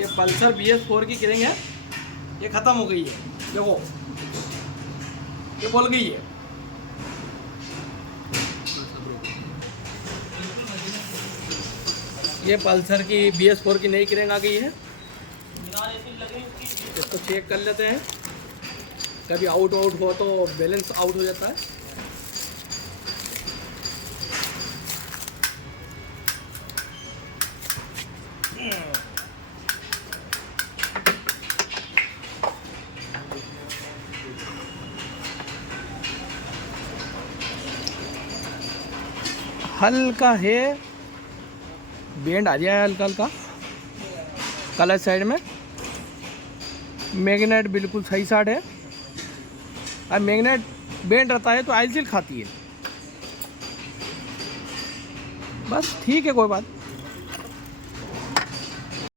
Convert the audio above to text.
ये Pulsar BS4 की किरिंग है, ये ख़त्म हो गई है। देखो ये बोल गई है। ये पल्सर की BS4 की नई किरिंग आ गई है। इसको चेक कर लेते हैं, कभी आउट हो तो बैलेंस आउट हो जाता है। हल्का है बेंड आ जाए, हल्का हल्का कलर साइड में। मैग्नेट बिल्कुल सही साइड है। अब मैग्नेट बेंड रहता है तो आयल सील खाती है, बस ठीक है, कोई बात।